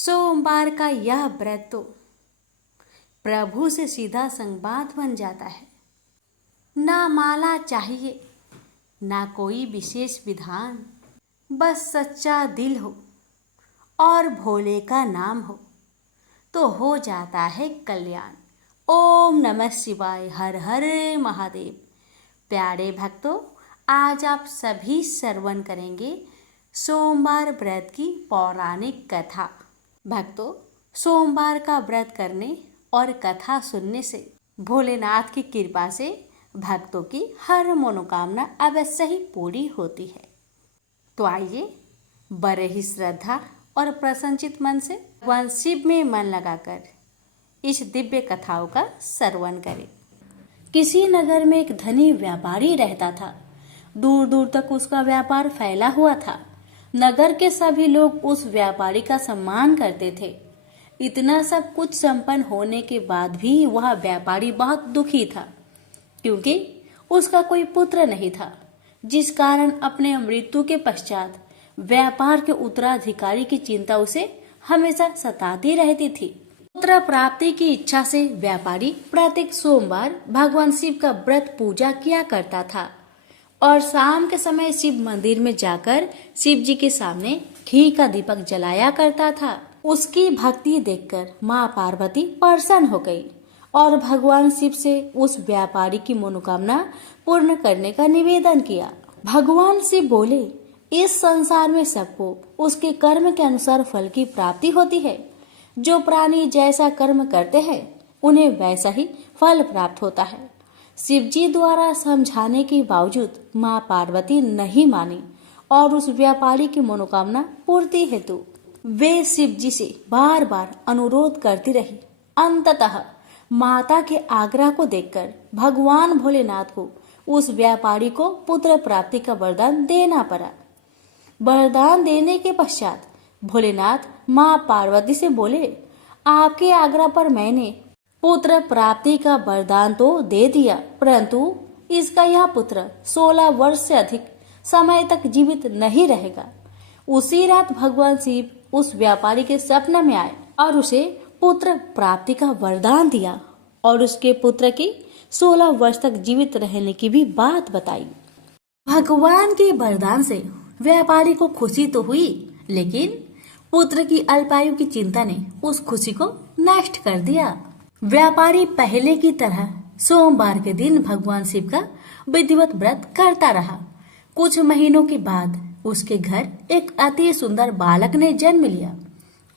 सोमवार का यह व्रत तो प्रभु से सीधा संवाद बन जाता है। ना माला चाहिए, ना कोई विशेष विधान, बस सच्चा दिल हो और भोले का नाम हो तो हो जाता है कल्याण। ओम नमः शिवाय, हर हर महादेव। प्यारे भक्तों, आज आप सभी श्रवण करेंगे सोमवार व्रत की पौराणिक कथा। भक्तों, सोमवार का व्रत करने और कथा सुनने से भोलेनाथ की कृपा से भक्तों की हर मनोकामना अवश्य ही पूरी होती है। तो आइए बड़े ही श्रद्धा और प्रसन्नचित मन से भगवान शिव में मन लगाकर इस दिव्य कथाओं का श्रवण करें। किसी नगर में एक धनी व्यापारी रहता था। दूर दूर तक उसका व्यापार फैला हुआ था। नगर के सभी लोग उस व्यापारी का सम्मान करते थे। इतना सब कुछ संपन्न होने के बाद भी वह व्यापारी बहुत दुखी था, क्योंकि उसका कोई पुत्र नहीं था, जिस कारण अपने मृत्यु के पश्चात व्यापार के उत्तराधिकारी की चिंता उसे हमेशा सताती रहती थी। पुत्र प्राप्ति की इच्छा से व्यापारी प्रत्येक सोमवार भगवान शिव का व्रत पूजा किया करता था और शाम के समय शिव मंदिर में जाकर शिव जी के सामने घी का दीपक जलाया करता था। उसकी भक्ति देखकर माँ पार्वती प्रसन्न हो गई और भगवान शिव से उस व्यापारी की मनोकामना पूर्ण करने का निवेदन किया। भगवान शिव बोले, इस संसार में सबको उसके कर्म के अनुसार फल की प्राप्ति होती है। जो प्राणी जैसा कर्म करते हैं उन्हें वैसा ही फल प्राप्त होता है। शिव जी द्वारा समझाने के बावजूद माँ पार्वती नहीं मानी और उस व्यापारी की मनोकामना पूर्ति हेतु वे शिव जी से बार बार अनुरोध करती रही। अंततः माता के आग्रह को देखकर भगवान भोलेनाथ को उस व्यापारी को पुत्र प्राप्ति का वरदान देना पड़ा। वरदान देने के पश्चात भोलेनाथ माँ पार्वती से बोले, आपके आग्रह पर मैंने पुत्र प्राप्ति का वरदान तो दे दिया, परंतु इसका यह पुत्र 16 वर्ष से अधिक समय तक जीवित नहीं रहेगा। उसी रात भगवान शिव उस व्यापारी के स्वप्न में आए और उसे पुत्र प्राप्ति का वरदान दिया और उसके पुत्र की 16 वर्ष तक जीवित रहने की भी बात बताई। भगवान के वरदान से व्यापारी को खुशी तो हुई, लेकिन पुत्र की अल्पायु की चिंता ने उस खुशी को नष्ट कर दिया। व्यापारी पहले की तरह सोमवार के दिन भगवान शिव का विधिवत व्रत करता रहा। कुछ महीनों के बाद उसके घर एक अति सुंदर बालक ने जन्म लिया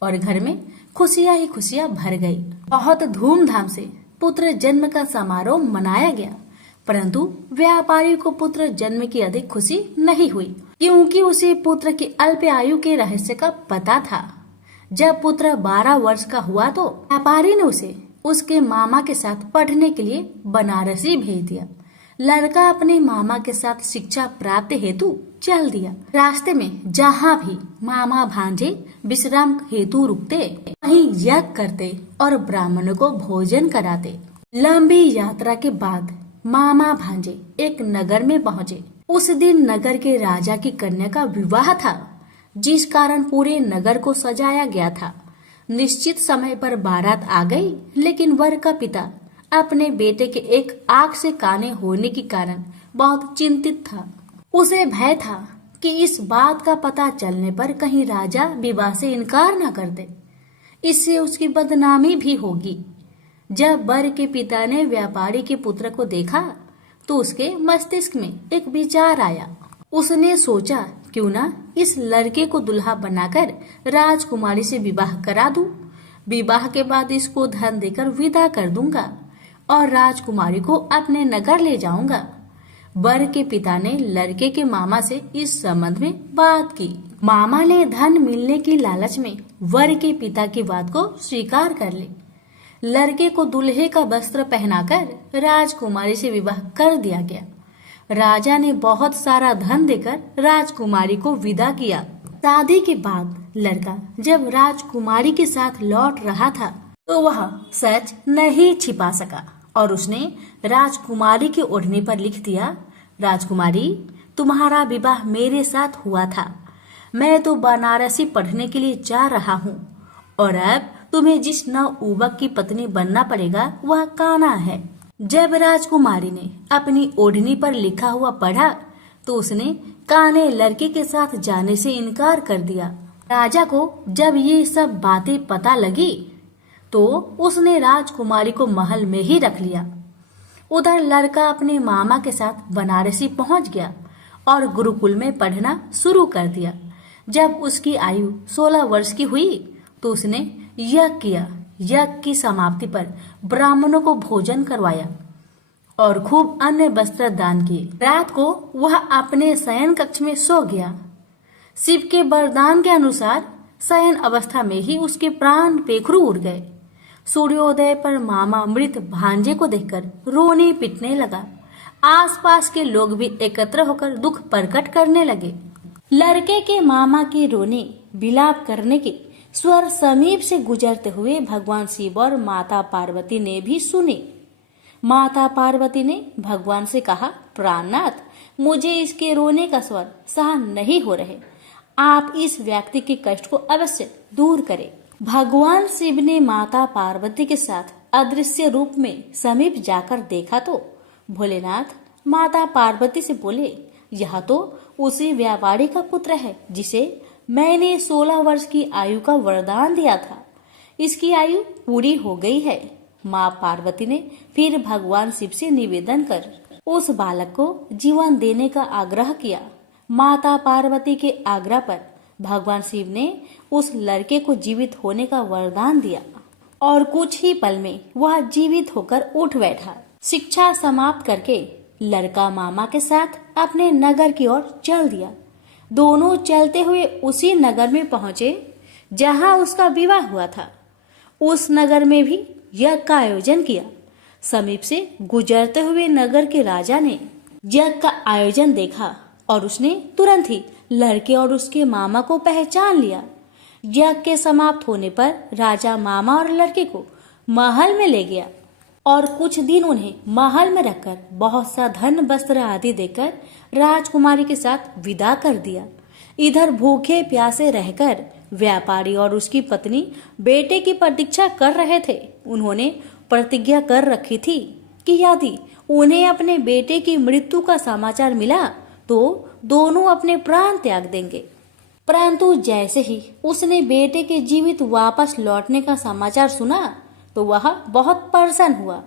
और घर में खुशियां ही खुशियां भर गई। बहुत धूमधाम से पुत्र जन्म का समारोह मनाया गया, परंतु व्यापारी को पुत्र जन्म की अधिक खुशी नहीं हुई, क्योंकि उसे पुत्र की अल्प आयु के रहस्य का पता था। जब पुत्र 12 वर्ष का हुआ तो व्यापारी ने उसे उसके मामा के साथ पढ़ने के लिए बनारसी भेज दिया। लड़का अपने मामा के साथ शिक्षा प्राप्त हेतु चल दिया। रास्ते में जहाँ भी मामा भांजे विश्राम हेतु रुकते, वहीं यज्ञ करते और ब्राह्मणों को भोजन कराते। लंबी यात्रा के बाद मामा भांजे एक नगर में पहुँचे। उस दिन नगर के राजा की कन्या का विवाह था, जिस कारण पूरे नगर को सजाया गया था। निश्चित समय पर बारात आ गई, लेकिन वर का पिता अपने बेटे के एक आंख से काने होने के कारण बहुत चिंतित था। उसे भय था कि इस बात का पता चलने पर कहीं राजा विवाह से इनकार न कर दे, इससे उसकी बदनामी भी होगी। जब वर के पिता ने व्यापारी के पुत्र को देखा तो उसके मस्तिष्क में एक विचार आया। उसने सोचा, क्यों ना इस लड़के को दुल्हा बनाकर राजकुमारी से विवाह करा दूं। विवाह के बाद इसको धन देकर विदा कर दूंगा और राजकुमारी को अपने नगर ले जाऊंगा। वर के पिता ने लड़के के मामा से इस संबंध में बात की। मामा ने धन मिलने की लालच में वर के पिता की बात को स्वीकार कर ली। लड़के को दूल्हे का वस्त्र पहनाकर राजकुमारी से विवाह कर दिया गया। राजा ने बहुत सारा धन देकर राजकुमारी को विदा किया। शादी के बाद लड़का जब राजकुमारी के साथ लौट रहा था तो वह सच नहीं छिपा सका और उसने राजकुमारी के ओढ़ने पर लिख दिया, राजकुमारी, तुम्हारा विवाह मेरे साथ हुआ था। मैं तो बनारसी पढ़ने के लिए जा रहा हूँ और अब तुम्हें जिस नवयुवक की पत्नी बनना पड़ेगा वह कान्हा है। जब राजकुमारी ने अपनी ओढ़नी पर लिखा हुआ पढ़ा तो उसने कान्हे लड़के के साथ जाने से इनकार कर दिया। राजा को जब ये सब बातें पता लगी तो उसने राजकुमारी को महल में ही रख लिया। उधर लड़का अपने मामा के साथ बनारसी पहुंच गया और गुरुकुल में पढ़ना शुरू कर दिया। जब उसकी आयु 16 वर्ष की हुई तो उसने यज्ञ किया। यज्ञ की समाप्ति पर ब्राह्मणों को भोजन करवाया और खूब अन्य वस्त्र दान किए। रात को वह अपने शयन कक्ष में सो गया। शिव के वरदान के अनुसार शयन अवस्था में ही उसके प्राण पेखरू उड़ गए। सूर्योदय पर मामा मृत भांजे को देखकर रोने पिटने लगा। आसपास के लोग भी एकत्र होकर दुख प्रकट करने लगे। लड़के के मामा के रोने विलाप करने के स्वर समीप से गुजरते हुए भगवान शिव और माता पार्वती ने भी सुने। माता पार्वती ने भगवान से कहा, प्राणनाथ, मुझे इसके रोने का स्वर सहन नहीं हो रहे, आप इस व्यक्ति के कष्ट को अवश्य दूर करें। भगवान शिव ने माता पार्वती के साथ अदृश्य रूप में समीप जाकर देखा तो भोलेनाथ माता पार्वती से बोले, यह तो उसी व्यापारी का पुत्र है जिसे मैंने 16 वर्ष की आयु का वरदान दिया था। इसकी आयु पूरी हो गई है। माँ पार्वती ने फिर भगवान शिव से निवेदन कर उस बालक को जीवन देने का आग्रह किया। माता पार्वती के आग्रह पर भगवान शिव ने उस लड़के को जीवित होने का वरदान दिया और कुछ ही पल में वह जीवित होकर उठ बैठा। शिक्षा समाप्त करके लड़का मामा के साथ अपने नगर की ओर चल दिया। दोनों चलते हुए उसी नगर में पहुंचे जहां उसका विवाह हुआ था। उस नगर में भी यज्ञ का आयोजन किया। समीप से गुजरते हुए नगर के राजा ने यज्ञ का आयोजन देखा और उसने तुरंत ही लड़के और उसके मामा को पहचान लिया। यज्ञ के समाप्त होने पर राजा मामा और लड़के को महल में ले गया और कुछ दिन उन्हें महल में रखकर बहुत सा धन वस्त्र आदि देकर राजकुमारी के साथ विदा कर दिया। इधर भूखे प्यासे रहकर व्यापारी और उसकी पत्नी बेटे की प्रतीक्षा कर रहे थे। उन्होंने प्रतिज्ञा कर रखी थी कि यदि उन्हें अपने बेटे की मृत्यु का समाचार मिला तो दोनों अपने प्राण त्याग देंगे। परंतु जैसे ही उसने बेटे के जीवित वापस लौटने का समाचार सुना तो वह बहुत प्रसन्न हुआ।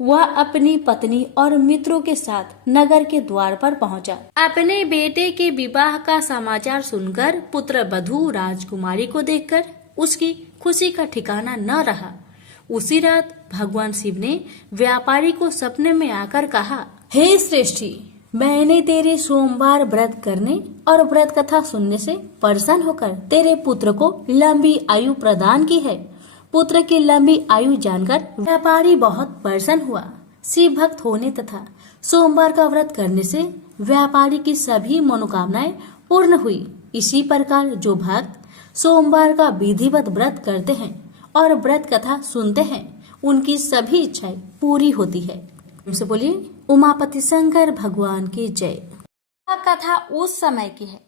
वह अपनी पत्नी और मित्रों के साथ नगर के द्वार पर पहुंचा। अपने बेटे के विवाह का समाचार सुनकर पुत्र वधू राजकुमारी को देखकर उसकी खुशी का ठिकाना न रहा। उसी रात भगवान शिव ने व्यापारी को सपने में आकर कहा, हे श्रेष्ठी, मैंने तेरे सोमवार व्रत करने और व्रत कथा सुनने से प्रसन्न होकर तेरे पुत्र को लंबी आयु प्रदान की है। पुत्र की लंबी आयु जानकर व्यापारी बहुत प्रसन्न हुआ। शिव भक्त होने तथा सोमवार का व्रत करने से व्यापारी की सभी मनोकामनाएं पूर्ण हुई। इसी प्रकार जो भक्त सोमवार का विधिवत व्रत करते हैं और व्रत कथा सुनते हैं उनकी सभी इच्छाएं पूरी होती है। हमसे बोलिए उमापति शंकर भगवान की जय। यह कथा उस समय की है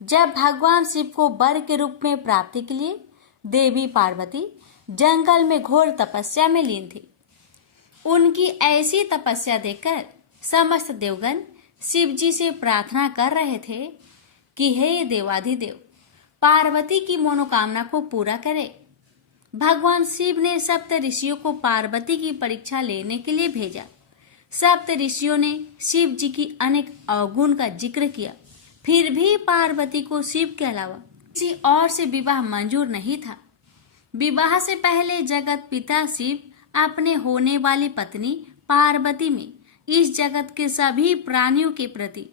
जब भगवान शिव को वर के रूप में प्राप्ति के लिए देवी पार्वती जंगल में घोर तपस्या में लीन थी। उनकी ऐसी तपस्या देखकर समस्त देवगण शिव जी से प्रार्थना कर रहे थे कि हे देवाधिदेव, पार्वती की मनोकामना को पूरा करे। भगवान शिव ने सप्त ऋषियों को पार्वती की परीक्षा लेने के लिए भेजा। सप्त ऋषियों ने शिव जी की अनेक अवगुण का जिक्र किया, फिर भी पार्वती को शिव के अलावा किसी और से विवाह मंजूर नहीं था। विवाह से पहले जगत पिता शिव अपने होने वाली पत्नी पार्वती में इस जगत के सभी प्राणियों के प्रति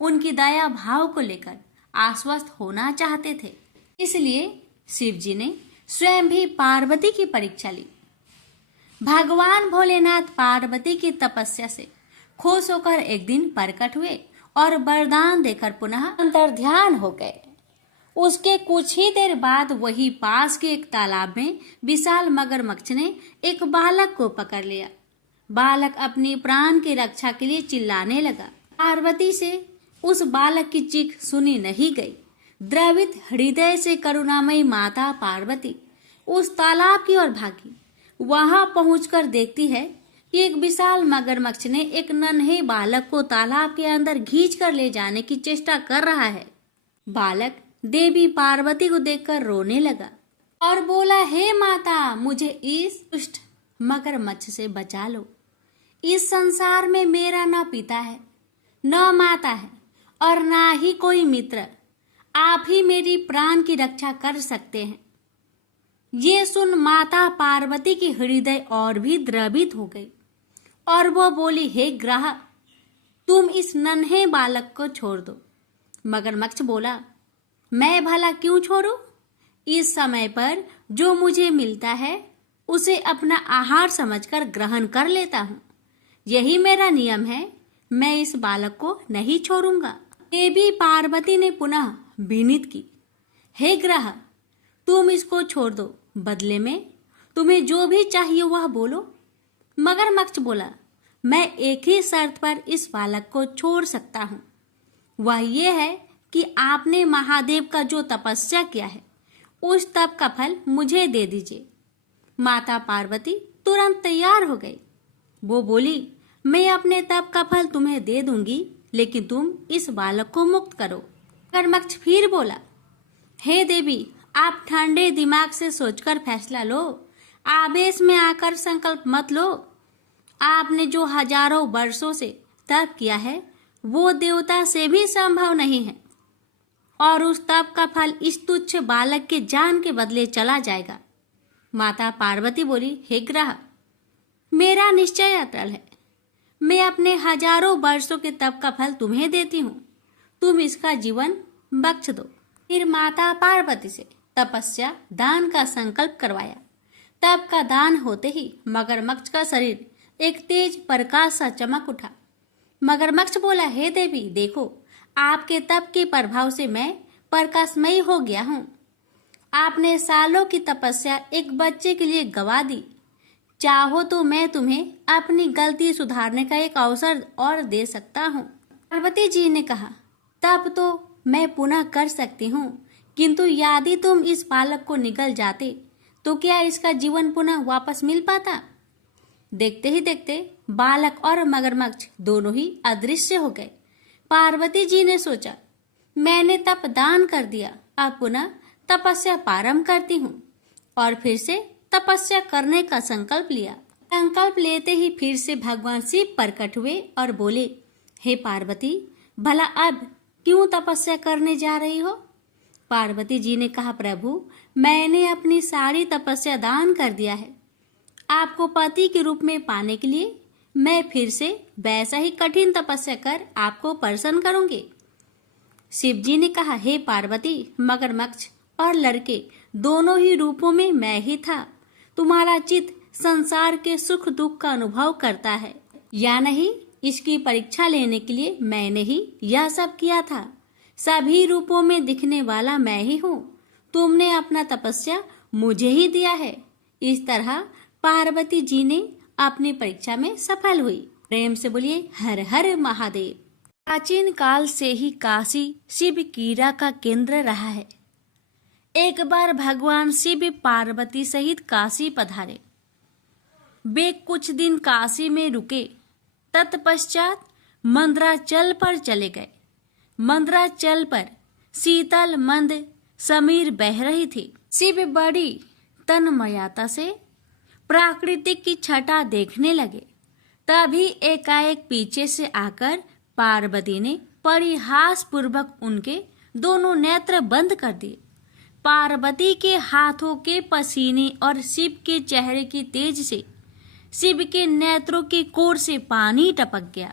उनकी दया भाव को लेकर आश्वस्त होना चाहते थे। इसलिए शिव जी ने स्वयं भी पार्वती की परीक्षा ली। भगवान भोलेनाथ पार्वती की तपस्या से खुश होकर एक दिन प्रकट हुए और वरदान देकर पुनः अंतर्ध्यान हो गए। उसके कुछ ही देर बाद वही पास के एक तालाब में विशाल मगरमच्छ ने एक बालक को पकड़ लिया। बालक अपनी प्राण की रक्षा के लिए चिल्लाने लगा। पार्वती से उस बालक की चीख सुनी नहीं गई। द्रवित हृदय से करुणामयी माता पार्वती उस तालाब की ओर भागी। वहां पहुंचकर देखती है कि एक विशाल मगरमच्छ ने एक नन्हे बालक को तालाब के अंदर खींच कर ले जाने की चेष्टा कर रहा है। बालक देवी पार्वती को देखकर रोने लगा और बोला, हे माता, मुझे इस दुष्ट मगरमच्छ से बचा लो। इस संसार में मेरा न पिता है, न माता है और ना ही कोई मित्र। आप ही मेरी प्राण की रक्षा कर सकते हैं। ये सुन माता पार्वती की हृदय और भी द्रवित हो गई और वो बोली, हे ग्रह, तुम इस नन्हे बालक को छोड़ दो। मगरमच्छ बोला, मैं भला क्यों छोड़ूं? इस समय पर जो मुझे मिलता है उसे अपना आहार समझकर ग्रहण कर लेता हूँ। यही मेरा नियम है। मैं इस बालक को नहीं छोड़ूंगा। देवी पार्वती ने पुनः विनीत की, हे ग्रह, तुम इसको छोड़ दो। बदले में तुम्हें जो भी चाहिए वह बोलो। मगरमच्छ बोला, मैं एक ही शर्त पर इस बालक को छोड़ सकता हूँ। वह ये है कि आपने महादेव का जो तपस्या किया है उस तप का फल मुझे दे दीजिए। माता पार्वती तुरंत तैयार हो गई। वो बोली, मैं अपने तप का फल तुम्हें दे दूंगी, लेकिन तुम इस बालक को मुक्त करो। मगरमच्छ फिर बोला, हे देवी, आप ठंडे दिमाग से सोचकर फैसला लो। आवेश में आकर संकल्प मत लो। आपने जो हजारों वर्षों से तप किया है वो देवता से भी संभव नहीं है और उस तप का फल इस तुच्छ बालक के जान के बदले चला जाएगा। माता पार्वती बोली, हे ग्रह, मेरा निश्चय अटल है। मैं अपने हजारों वर्षों के तप का फल तुम्हें देती हूँ। तुम इसका जीवन बख्श दो। फिर माता पार्वती से तपस्या दान का संकल्प करवाया। तप का दान होते ही मगरमच्छ का शरीर एक तेज प्रकाश सा चमक उठा। मगरमच्छ बोला, हे देवी, देखो, आपके तप के प्रभाव से मैं प्रकाशमयी हो गया हूँ। आपने सालों की तपस्या एक बच्चे के लिए गवा दी। चाहो तो मैं तुम्हें अपनी गलती सुधारने का एक अवसर और दे सकता हूँ। पार्वती जी ने कहा, तब तो मैं पुनः कर सकती हूँ, किंतु यदि तुम इस बालक को निगल जाते तो क्या इसका जीवन पुनः वापस मिल पाता? देखते ही देखते बालक और मगरमच्छ दोनों ही अदृश्य हो गए। पार्वती जी ने सोचा, मैंने तप दान कर दिया, अब पुनः तपस्या प्रारंभ करती हूँ और फिर से तपस्या करने का संकल्प लिया। संकल्प लेते ही फिर से भगवान शिव प्रकट हुए और बोले, हे पार्वती, भला अब क्यों तपस्या करने जा रही हो? पार्वती जी ने कहा, प्रभु, मैंने अपनी सारी तपस्या दान कर दिया है। आपको पति के रूप में पाने के लिए मैं फिर से वैसा ही कठिन तपस्या कर आपको प्रसन्न करूंगी। शिव जी ने कहा, हे पार्वती, मगरमच्छ और लड़के दोनों ही रूपों में मैं ही था। तुम्हारा चित्त संसार के सुख दुख का अनुभव करता है या नहीं, इसकी परीक्षा लेने के लिए मैंने ही यह सब किया था। सभी रूपों में दिखने वाला मैं ही हूँ। तुमने अपना तपस्या मुझे ही दिया है। इस तरह पार्वती जी ने अपनी परीक्षा में सफल हुई। प्रेम से बोलिए, हर हर महादेव। प्राचीन काल से ही काशी शिव क्रीड़ा का केंद्र रहा है। एक बार भगवान शिव पार्वती सहित काशी पधारे। वे कुछ दिन काशी में रुके। तत्पश्चात मंदराचल पर चले गए। मंदराचल पर शीतल मंद समीर बह रही थी। शिव बड़ी तन्मयता से प्राकृतिक की छटा देखने लगे। तभी एकाएक पीछे से आकर पार्वती ने परिहास पूर्वक उनके दोनों नेत्र बंद कर दिए। पार्वती के हाथों के पसीने और शिव के चेहरे की तेज से शिव के नेत्रों की कोर से पानी टपक गया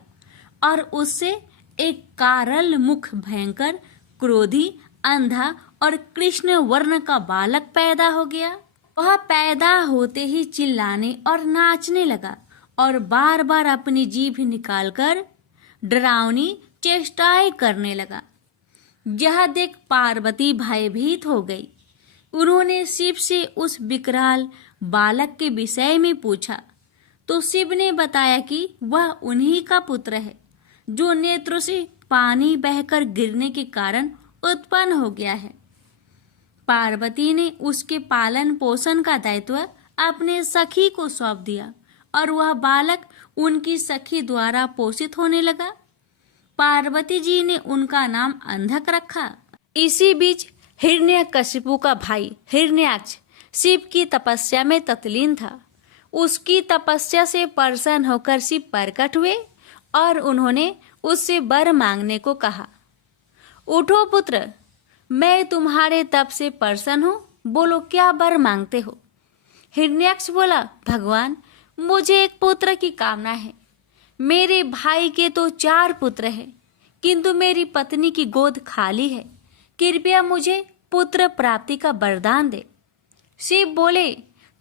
और उससे एक कारल मुख, भयंकर, क्रोधी, अंधा और कृष्ण वर्ण का बालक पैदा हो गया। वह पैदा होते ही चिल्लाने और नाचने लगा और बार बार अपनी जीभ निकालकर डरावनी चेष्टाएं करने लगा। यह देख पार्वती भयभीत हो गई। उन्होंने शिव से उस विकराल बालक के विषय में पूछा तो शिव ने बताया कि वह उन्हीं का पुत्र है जो नेत्रों से पानी बहकर गिरने के कारण उत्पन्न हो गया है। पार्वती ने उसके पालन पोषण का दायित्व अपने सखी को सौंप दिया और वह बालक उनकी सखी द्वारा पोषित होने लगा। पार्वती जी ने उनका नाम अंधक रखा। इसी बीच हिरण्यकशिपु का भाई हिरण्याक्ष शिव की तपस्या में तत्लीन था। उसकी तपस्या से प्रसन्न होकर शिव प्रकट हुए और उन्होंने उससे वर मांगने को कहा। उठो पुत्र, मैं तुम्हारे तप से प्रसन्न हूँ, बोलो क्या वर मांगते हो। हिरण्याक्ष बोला, भगवान, मुझे एक पुत्र की कामना है। मेरे भाई के तो 4 पुत्र हैं, किंतु मेरी पत्नी की गोद खाली है। कृपया मुझे पुत्र प्राप्ति का वरदान दे। शिव बोले,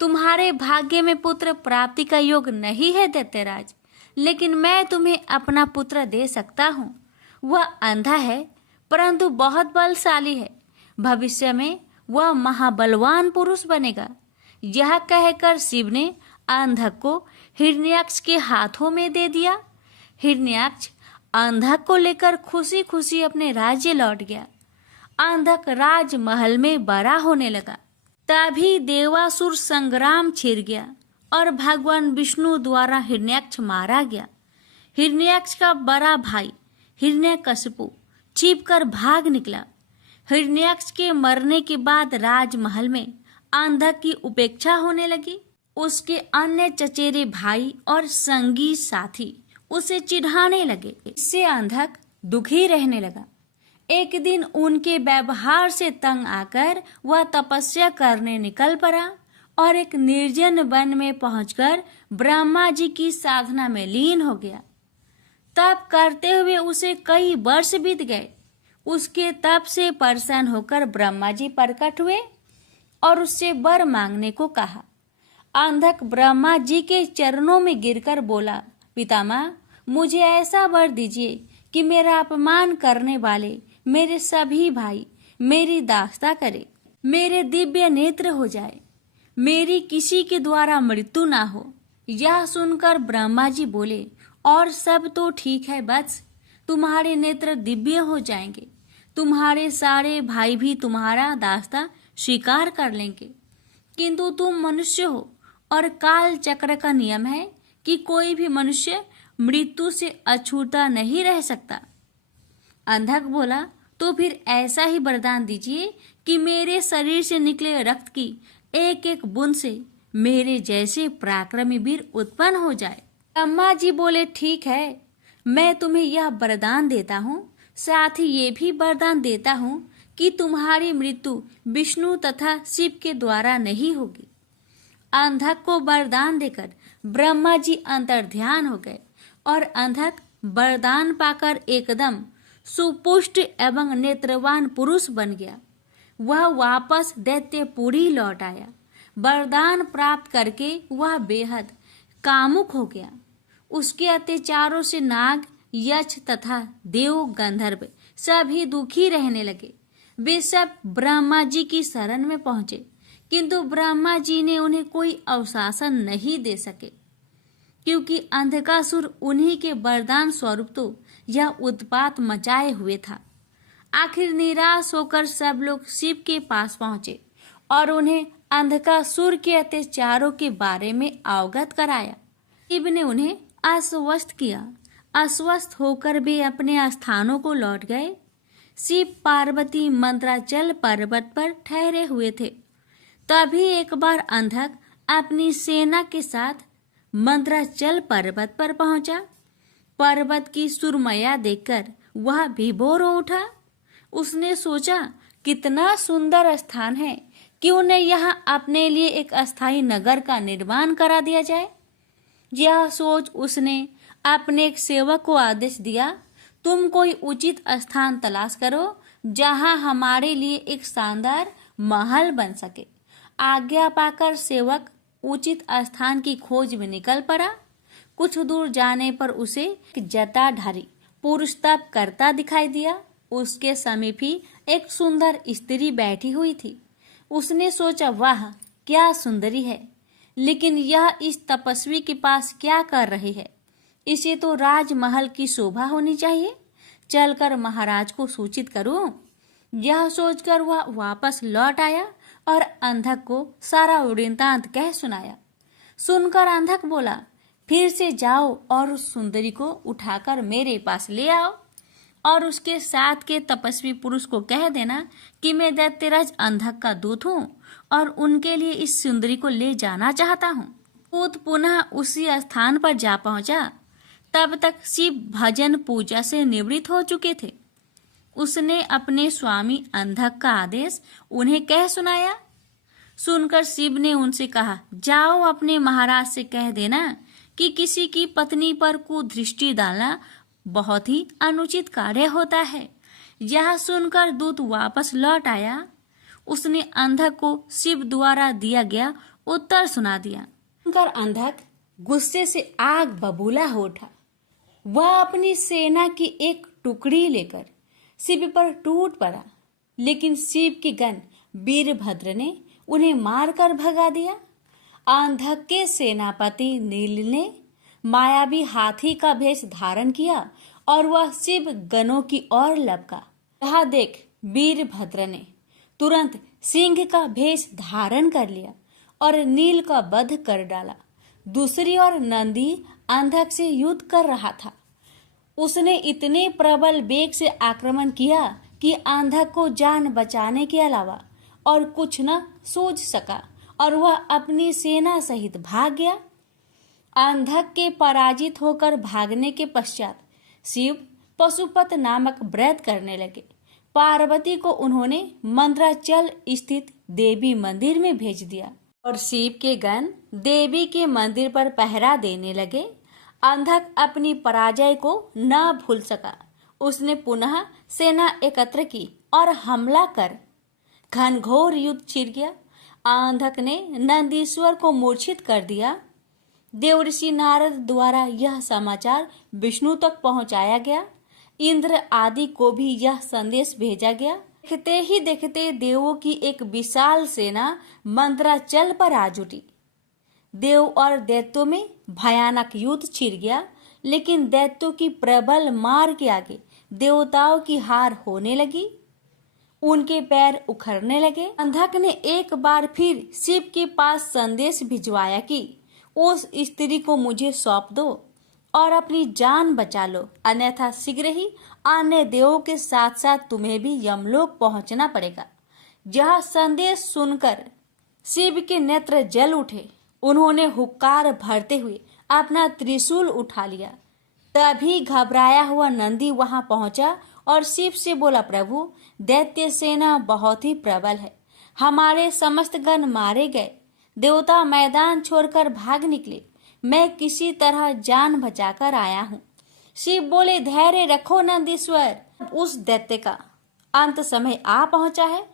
तुम्हारे भाग्य में पुत्र प्राप्ति का योग नहीं है दैत्यराज, लेकिन मैं तुम्हें अपना पुत्र दे सकता हूँ। वह अंधा है परंतु बहुत बलशाली है। भविष्य में वह महाबलवान पुरुष बनेगा। यह कहकर शिव ने अंधक को हिरण्याक्ष के हाथों में दे दिया। हिरण्याक्ष अंधक को लेकर खुशी खुशी अपने राज्य लौट गया। अंधक राजमहल में बड़ा होने लगा। तभी देवासुर संग्राम छिड़ गया और भगवान विष्णु द्वारा हिरण्याक्ष मारा गया। हिरण्याक्ष का बड़ा भाई हिरण्यकशिपु छिपकर भाग निकला। हिरण्याक्ष के मरने के बाद राजमहल में अंधक की उपेक्षा होने लगी। उसके अन्य चचेरे भाई और संगी साथी उसे चिढ़ाने लगे। इससे अंधक दुखी रहने लगा। एक दिन उनके व्यवहार से तंग आकर वह तपस्या करने निकल पड़ा और एक निर्जन वन में पहुंचकर ब्रह्मा जी की साधना में लीन हो गया। तप करते हुए उसे कई वर्ष बीत गए। उसके तप से प्रसन्न होकर ब्रह्मा जी प्रकट हुए और उससे वर मांगने को कहा। अंधक ब्रह्मा जी के चरणों में गिरकर बोला, पितामह, मुझे ऐसा वर दीजिए कि मेरा अपमान करने वाले मेरे सभी भाई मेरी दास्ता करे, मेरे दिव्य नेत्र हो जाए, मेरी किसी के द्वारा मृत्यु ना हो। यह सुनकर ब्रह्मा जी बोले, और सब तो ठीक है बस, तुम्हारे नेत्र दिव्य हो जाएंगे। तुम्हारे सारे भाई भी तुम्हारा दास्ता स्वीकार कर लेंगे, किंतु तुम मनुष्य हो और काल चक्र का नियम है कि कोई भी मनुष्य मृत्यु से अछूता नहीं रह सकता। अंधक बोला, तो फिर ऐसा ही वरदान दीजिए कि मेरे शरीर से निकले रक्त की एक एक बूंद से मेरे जैसे पराक्रमी वीर उत्पन्न हो जाए। ब्रह्मा जी बोले, ठीक है, मैं तुम्हें यह वरदान देता हूँ, साथ ही ये भी वरदान देता हूँ कि तुम्हारी मृत्यु विष्णु तथा शिव के द्वारा नहीं होगी। अंधक को वरदान देकर ब्रह्मा जी अंतर्ध्यान हो गए और अंधक वरदान पाकर एकदम सुपुष्ट एवं नेत्रवान पुरुष बन गया। वह वापस दैत्यपुरी लौट आया। वरदान प्राप्त करके वह बेहद कामुक हो गया। उसके अत्याचारों से नाग, यक्ष तथा देव गंधर्व सभी दुखी रहने लगे। वे सब ब्रह्मा जी की शरण में पहुंचे, किंतु ब्रह्मा जी ने उन्हें कोई अवशासन नहीं दे सके, क्योंकि अंधकासुर उन्हीं के वरदान स्वरूप तो यह उत्पात मचाए हुए था। आखिर निराश होकर सब लोग शिव के पास पहुंचे और उन्हें अंधकासुर के अत्याचारों के बारे में अवगत कराया। शिव ने उन्हें आश्वस्त किया। आश्वस्त होकर वे अपने स्थानों को लौट गए। शिव पार्वती मंद्राचल पर्वत पर ठहरे हुए थे। तभी एक बार अंधक अपनी सेना के साथ मंद्राचल पर्वत पर पहुंचा। पर्वत की सुरमया देखकर वह विभोर हो उठा। उसने सोचा, कितना सुंदर स्थान है, क्यों न यहाँ अपने लिए एक अस्थायी नगर का निर्माण करा दिया जाए। यह सोच उसने अपने एक सेवक को आदेश दिया, तुम कोई उचित स्थान तलाश करो जहाँ हमारे लिए एक शानदार महल बन सके। आज्ञा पाकर सेवक उचित स्थान की खोज में निकल पड़ा। कुछ दूर जाने पर उसे एक जटाधारी पुरुष तप करता दिखाई दिया। उसके समीप ही एक सुंदर स्त्री बैठी हुई थी। उसने सोचा, वाह क्या सुंदरी है, लेकिन यह इस तपस्वी के पास क्या कर रही है। इसे तो राजमहल की शोभा होनी चाहिए। चलकर महाराज को सूचित करूं। यह सोचकर वह वापस लौट आया और अंधक को सारा वृत्तांत कह सुनाया। सुनकर अंधक बोला, फिर से जाओ और उस सुंदरी को उठाकर मेरे पास ले आओ और उसके साथ के तपस्वी पुरुष को कह देना कि मैं दैत्यराज अंधक का दूत हूँ और उनके लिए इस सुंदरी को ले जाना चाहता हूँ। दूत पुनः उसी स्थान पर जा पहुंचा। तब तक शिव भजन पूजा से निवृत्त हो चुके थे। उसने अपने स्वामी अंधक का आदेश उन्हें कह सुनाया। सुनकर शिव ने उनसे कहा, जाओ अपने महाराज से कह देना कि किसी की पत्नी पर कुदृष्टि डालना बहुत ही अनुचित कार्य होता है। यह सुनकर दूत वापस लौट आया। उसने अंधक को शिव द्वारा दिया गया उत्तर सुना दिया। सुनकर अंधक गुस्से से आग बबूला हो उठा। वह अपनी सेना की एक टुकड़ी लेकर शिव पर टूट पड़ा, लेकिन शिव के गण वीरभद्र ने उन्हें मारकर भगा दिया। अंधक के सेनापति नील ने मायावी हाथी का भेष धारण किया और वह शिव गणों की ओर लपका। यह देख वीरभद्र ने तुरंत सिंह का भेष धारण कर लिया और नील का वध कर डाला। दूसरी ओर नंदी अंधक से युद्ध कर रहा था। उसने इतने प्रबल वेग से आक्रमण किया कि अंधक को जान बचाने के अलावा और कुछ न सूझ सका और वह अपनी सेना सहित भाग गया। अंधक के पराजित होकर भागने के पश्चात शिव पशुपत नामक व्रत करने लगे। पार्वती को उन्होंने मंद्राचल स्थित देवी मंदिर में भेज दिया और शिव के गण देवी के मंदिर पर पहरा देने लगे। अंधक अपनी पराजय को न भूल सका। उसने पुनः सेना एकत्र की और हमला कर घनघोर युद्ध छिड़ गया। अंधक ने नंदीश्वर को मूर्छित कर दिया। देवर्षि नारद द्वारा यह समाचार विष्णु तक पहुंचाया गया। इंद्र आदि को भी यह संदेश भेजा गया। देखते ही देखते देवों की एक विशाल सेना मंद्राचल पर आ जुटी। देव और दैत्यों में भयानक युद्ध छिड़ गया, लेकिन दैत्यों की प्रबल मार के आगे देवताओं की हार होने लगी। उनके पैर उखड़ने लगे। अंधक ने एक बार फिर शिव के पास संदेश भिजवाया कि उस स्त्री को मुझे सौंप दो और अपनी जान बचा लो, अन्यथा शीघ्र ही अन्य देवों के साथ साथ तुम्हें भी यमलोक पहुंचना पड़ेगा। यह संदेश सुनकर शिव के नेत्र जल उठे। उन्होंने हुक्कार भरते हुए अपना त्रिशूल उठा लिया। तभी घबराया हुआ नंदी वहां पहुंचा और शिव से बोला, प्रभु, दैत्य सेना बहुत ही प्रबल है। हमारे समस्त गण मारे गए। देवता मैदान छोड़कर भाग निकले। मैं किसी तरह जान बचाकर आया हूँ। शिव बोले, धैर्य रखो नंदीश्वर, उस दैत्य का अंत समय आ पहुंचा है।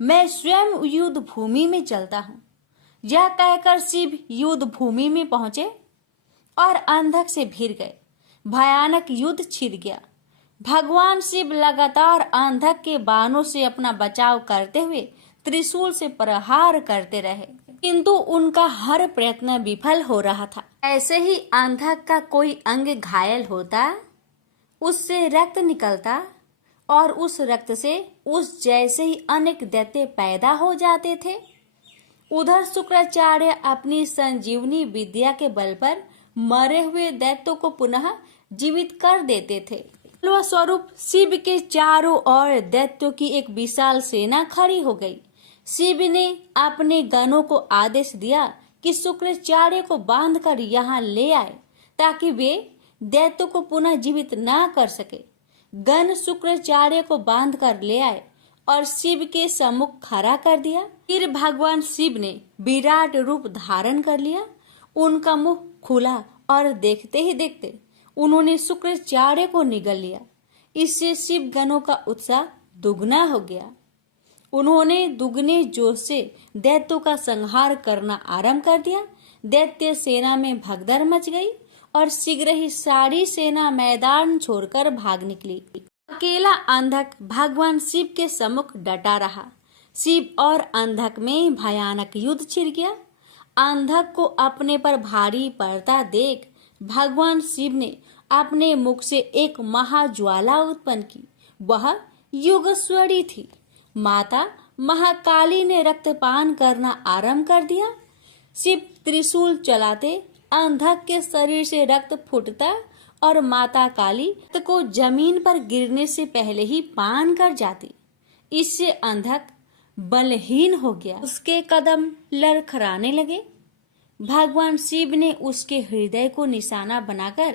मैं स्वयं युद्ध भूमि में चलता हूँ। यह कहकर शिव युद्ध भूमि में पहुंचे और अंधक से भिड़ गए। भयानक युद्ध छिड़ गया। भगवान शिव लगातार अंधक के बाणों से अपना बचाव करते हुए त्रिशूल से प्रहार करते रहे, किंतु उनका हर प्रयत्न विफल हो रहा था। ऐसे ही अंधक का कोई अंग घायल होता, उससे रक्त निकलता और उस रक्त से उस जैसे ही अनेक दैत्य पैदा हो जाते थे। उधर शुक्राचार्य अपनी संजीवनी विद्या के बल पर मरे हुए दैत्यों को पुनः जीवित कर देते थे। स्वरूप शिव के चारों ओर दैत्यों की एक विशाल सेना खड़ी हो गई। शिव ने अपने गणों को आदेश दिया कि शुक्राचार्य को बांधकर यहाँ ले आए, ताकि वे दैत्यों को पुनः जीवित ना कर सके। गण शुक्राचार्य को बांधकर ले आए और शिव के सम्मुख खड़ा कर दिया। फिर भगवान शिव ने विराट रूप धारण कर लिया। उनका मुंह खुला और देखते ही देखते उन्होंने शुक्राचार्य को निगल लिया। इससे शिव गणों का उत्साह दुगना हो गया। उन्होंने दुगने जोश से दैत्यों का संहार करना आरंभ कर दिया। दैत्य सेना में भगदड़ मच गई और शीघ्र ही सारी सेना मैदान छोड़कर भाग निकली। अकेला अंधक भगवान शिव के सम्मुख डटा रहा। शिव और अंधक में भयानक युद्ध छिड़ गया। अंधक को अपने पर भारी पड़ता देख भगवान शिव ने अपने मुख से एक महाज्वाला उत्पन्न की। वह योगेश्वरी थी। माता महाकाली ने रक्तपान करना आरंभ कर दिया। शिव त्रिशूल चलाते अंधक के शरीर से रक्त फूटता और माता काली रक्त को जमीन पर गिरने से पहले ही पान कर जाती। इससे अंधक बलहीन हो गया, उसके कदम लड़खड़ाने लगे। भगवान शिव ने उसके हृदय को निशाना बनाकर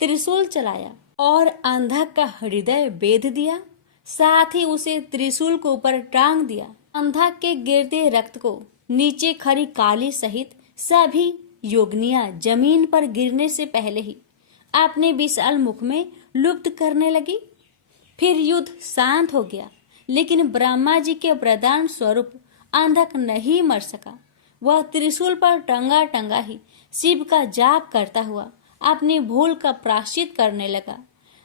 त्रिशूल चलाया और अंधक का हृदय बेध दिया। साथ ही उसे त्रिशूल को ऊपर टांग दिया। अंधक के गिरते रक्त को नीचे खड़ी काली सहित सभी योगिनियां जमीन पर गिरने से पहले ही अपने विशाल मुख में लुप्त करने लगी। फिर युद्ध शांत हो गया, लेकिन ब्रह्मा जी के वरदान स्वरूप अंधक नहीं मर सका। वह त्रिशूल पर टंगा टंगा ही शिव का जाप करता हुआ अपनी भूल का प्रायश्चित करने लगा।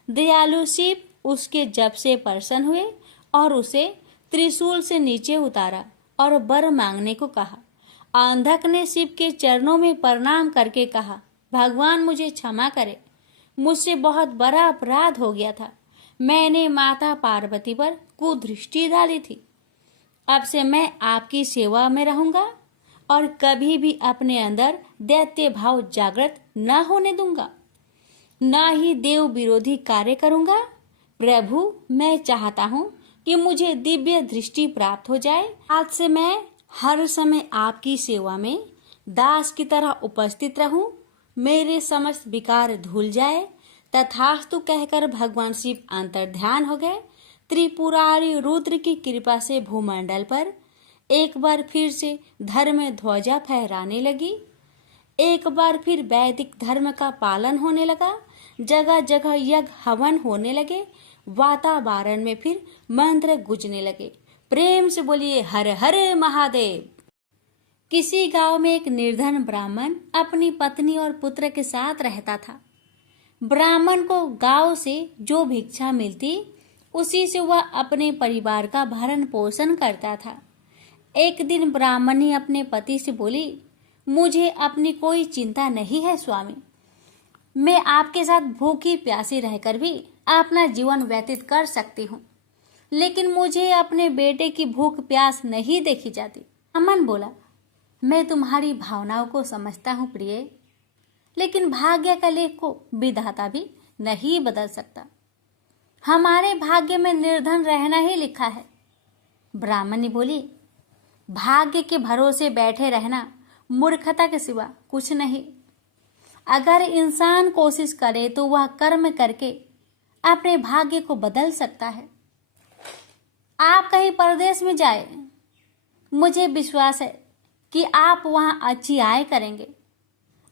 दयालु शिव उसके जप से प्रसन्न हुए और उसे त्रिशूल से नीचे उतारा और वर मांगने को कहा। अंधक ने शिव के चरणों में प्रणाम करके कहा, भगवान मुझे क्षमा करे, मुझसे बहुत बड़ा अपराध हो गया था। मैंने माता पार्वती पर कुदृष्टि डाली थी। अब से मैं आपकी सेवा में रहूंगा और कभी भी अपने अंदर दैत्य भाव जागृत न होने दूंगा, न ही देव विरोधी कार्य करूंगा। प्रभु, मैं चाहता हूँ कि मुझे दिव्य दृष्टि प्राप्त हो जाए। आज से मैं हर समय आपकी सेवा में दास की तरह उपस्थित रहूं। मेरे समस्त विकार धुल जाए। तथास्तु कहकर भगवान शिव अंतर्ध्यान हो गए। त्रिपुरारी रुद्र की कृपा से भूमंडल पर एक बार फिर से धर्म ध्वजा फहराने लगी। एक बार फिर वैदिक धर्म का पालन होने लगा। जगह जगह यज्ञ हवन होने लगे। वातावरण में फिर मंत्र गूंजने लगे। प्रेम से बोलिए हर हर महादेव। किसी गांव में एक निर्धन ब्राह्मण अपनी पत्नी और पुत्र के साथ रहता था। ब्राह्मण को गांव से जो भिक्षा मिलती उसी से वह अपने परिवार का भरण पोषण करता था। एक दिन ब्राह्मणी अपने पति से बोली, मुझे अपनी कोई चिंता नहीं है स्वामी, मैं आपके साथ भूखी प्यासी रहकर भी अपना जीवन व्यतीत कर सकती हूँ, लेकिन मुझे अपने बेटे की भूख प्यास नहीं देखी जाती। ब्राह्मण बोला, मैं तुम्हारी भावनाओं को समझता हूँ प्रिय, लेकिन भाग्य का लेख को विधाता भी नहीं बदल सकता। हमारे भाग्य में निर्धन रहना ही लिखा है। ब्राह्मणी बोली, भाग्य के भरोसे बैठे रहना मूर्खता के सिवा कुछ नहीं। अगर इंसान कोशिश करे तो वह कर्म करके अपने भाग्य को बदल सकता है। आप कहीं परदेश में जाए, मुझे विश्वास है कि आप वहां अच्छी आय करेंगे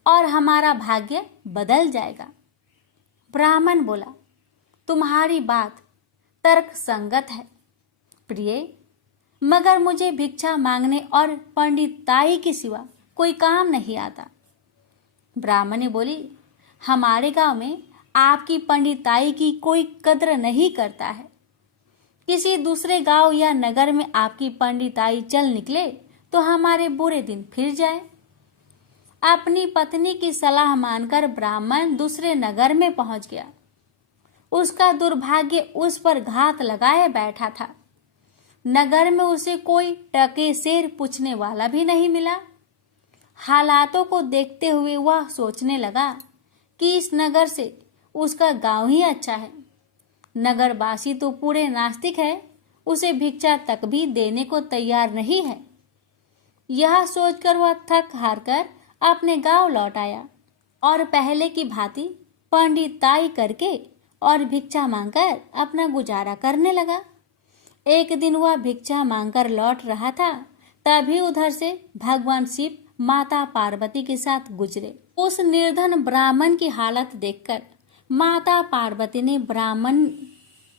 और हमारा भाग्य बदल जाएगा। ब्राह्मण बोला, तुम्हारी बात तर्क संगत है प्रिय, मगर मुझे भिक्षा मांगने और पंडिताई के सिवा कोई काम नहीं आता। ब्राह्मणी बोली, हमारे गांव में आपकी पंडिताई की कोई कद्र नहीं करता है। किसी दूसरे गांव या नगर में आपकी पंडिताई चल निकले तो हमारे बुरे दिन फिर जाए। अपनी पत्नी की सलाह मानकर ब्राह्मण दूसरे नगर में पहुंच गया। उसका दुर्भाग्य उस पर घात लगाए बैठा था। नगर में उसे कोई टके सेर पूछने वाला भी नहीं मिला। हालातों को देखते हुए वह सोचने लगा कि इस नगर से उसका गांव ही अच्छा है। नगरवासी तो पूरे नास्तिक है, उसे भिक्षा तक भी देने को तैयार नहीं है। यह सोचकर वह थक हार कर अपने गांव लौट आया और पहले की भांति पंडिताई करके और भिक्षा मांगकर अपना गुजारा करने लगा। एक दिन वह भिक्षा मांगकर लौट रहा था, तभी उधर से भगवान शिव माता पार्वती के साथ गुजरे। उस निर्धन ब्राह्मण की हालत देखकर माता पार्वती ने ब्राह्मण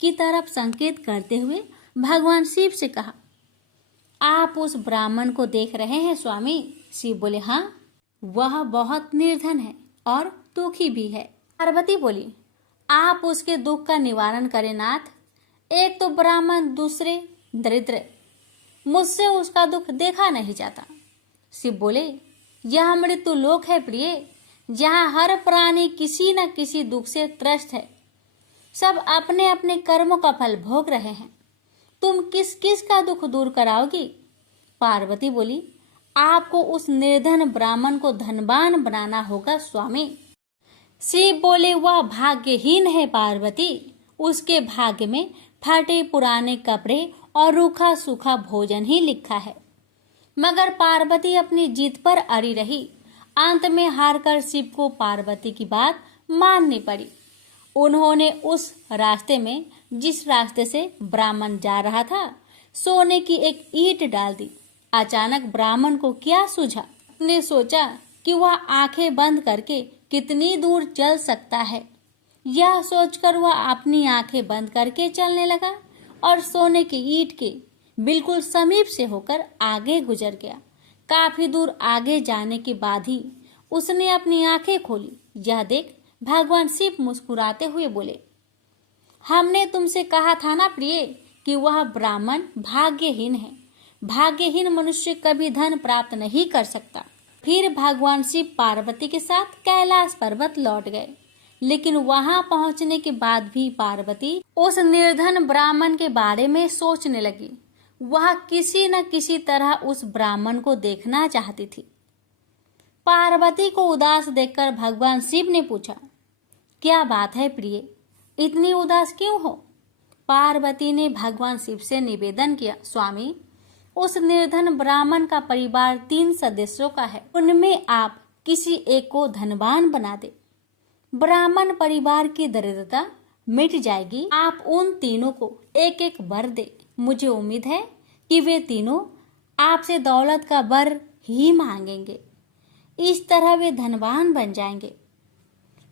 की तरफ संकेत करते हुए भगवान शिव से कहा, आप उस ब्राह्मण को देख रहे हैं स्वामी? शिव बोले, हाँ, वह बहुत निर्धन है और दुखी भी है। पार्वती बोली, आप उसके दुख का निवारण करें नाथ। एक तो ब्राह्मण, दूसरे दरिद्र, मुझसे उसका दुख देखा नहीं जाता। शिव बोले, यह मृत्यु लोक है प्रिय, जहाँ हर प्राणी किसी न किसी दुख से त्रस्त है। सब अपने अपने कर्मों का फल भोग रहे हैं। तुम किस किस का दुख दूर कराओगी? पार्वती बोली, आपको उस निर्धन ब्राह्मण को धनवान बनाना होगा स्वामी। शिव बोले, वह भाग्यहीन है पार्वती, उसके भाग्य में फटे पुराने कपड़े और रूखा सूखा भोजन ही लिखा है। मगर पार्वती अपनी जीत पर अड़ी रही। अंत में हारकर शिव को पार्वती की बात माननी पड़ी। उन्होंने उस रास्ते में, जिस रास्ते से ब्राह्मण जा रहा था, सोने की एक ईंट डाल दी। अचानक ब्राह्मण को क्या सूझा? उसने सोचा कि वह आंखें बंद करके कितनी दूर चल सकता है। यह सोचकर वह अपनी आंखें बंद करके चलने लगा और सोने की ईंट के बिल्कुल समीप से होकर आगे गुजर गया। काफी दूर आगे जाने के बाद ही उसने अपनी आंखें खोली। यह देख भगवान शिव मुस्कुराते हुए बोले, हमने तुमसे कहा था ना प्रिय कि वह ब्राह्मण भाग्यहीन है। भाग्यहीन मनुष्य कभी धन प्राप्त नहीं कर सकता। फिर भगवान शिव पार्वती के साथ कैलाश पर्वत लौट गए। लेकिन वहां पहुंचने के बाद भी पार्वती उस निर्धन ब्राह्मण के बारे में सोचने लगी। वह किसी न किसी तरह उस ब्राह्मण को देखना चाहती थी। पार्वती को उदास देखकर भगवान शिव ने पूछा, क्या बात है प्रिय, इतनी उदास क्यों हो? पार्वती ने भगवान शिव से निवेदन किया, स्वामी, उस निर्धन ब्राह्मण का परिवार 3 सदस्यों का है। उनमें आप किसी एक को धनवान बना दे। ब्राह्मण परिवार की दरिद्रता मिट जाएगी। आप उन तीनों को एक एक वर दे। मुझे उम्मीद है कि वे तीनों आपसे दौलत का वर ही मांगेंगे। इस तरह वे धनवान बन जाएंगे।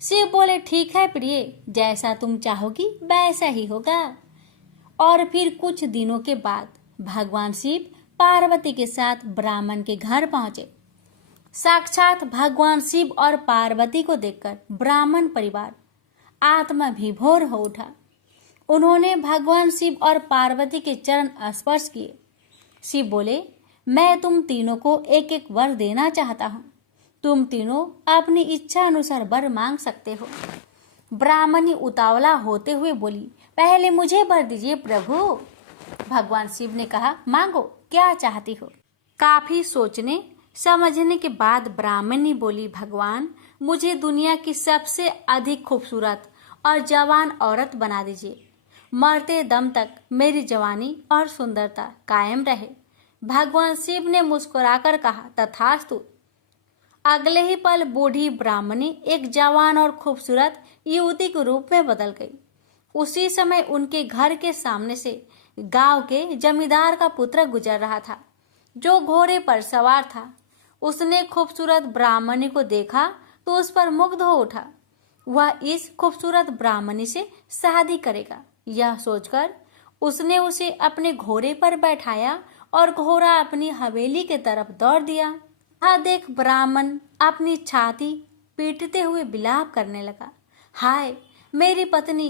शिव बोले, ठीक है प्रिय, जैसा तुम चाहोगी वैसा ही होगा। और फिर कुछ दिनों के बाद भगवान शिव पार्वती के साथ ब्राह्मण के घर पहुंचे। साक्षात भगवान शिव और पार्वती को देखकर ब्राह्मण परिवार आत्मा विभोर हो उठा। उन्होंने भगवान शिव और पार्वती के चरण स्पर्श किए। शिव बोले, मैं तुम तीनों को एक एक वर देना चाहता हूँ। तुम तीनों अपनी इच्छा अनुसार वर मांग सकते हो। ब्राह्मणी उतावला होते हुए बोली, पहले मुझे वर दीजिए प्रभु। भगवान शिव ने कहा, मांगो, क्या चाहती हो? काफी सोचने समझने के बाद ब्राह्मणी बोली, भगवान, मुझे दुनिया की सबसे अधिक खूबसूरत और जवान औरत बना दीजिए। मरते दम तक मेरी जवानी और सुंदरता कायम रहे। भगवान शिव ने मुस्कुराकर कहा, तथास्तु। अगले ही पल बूढ़ी ब्राह्मणी एक जवान और खूबसूरत युवती के रूप में बदल गई। उसी समय उनके घर के सामने से गांव के जमींदार का पुत्र गुजर रहा था, जो घोड़े पर सवार था। उसने खूबसूरत ब्राह्मणी को देखा तो उस पर मुग्ध हो उठा। वह इस खूबसूरत ब्राह्मणी से शादी करेगा। यह सोचकर उसने उसे अपने घोड़े पर बैठाया और घोड़ा अपनी हवेली के तरफ दौड़ दिया। यह देख ब्राह्मण अपनी छाती पीटते हुए विलाप करने लगा, हाय मेरी पत्नी,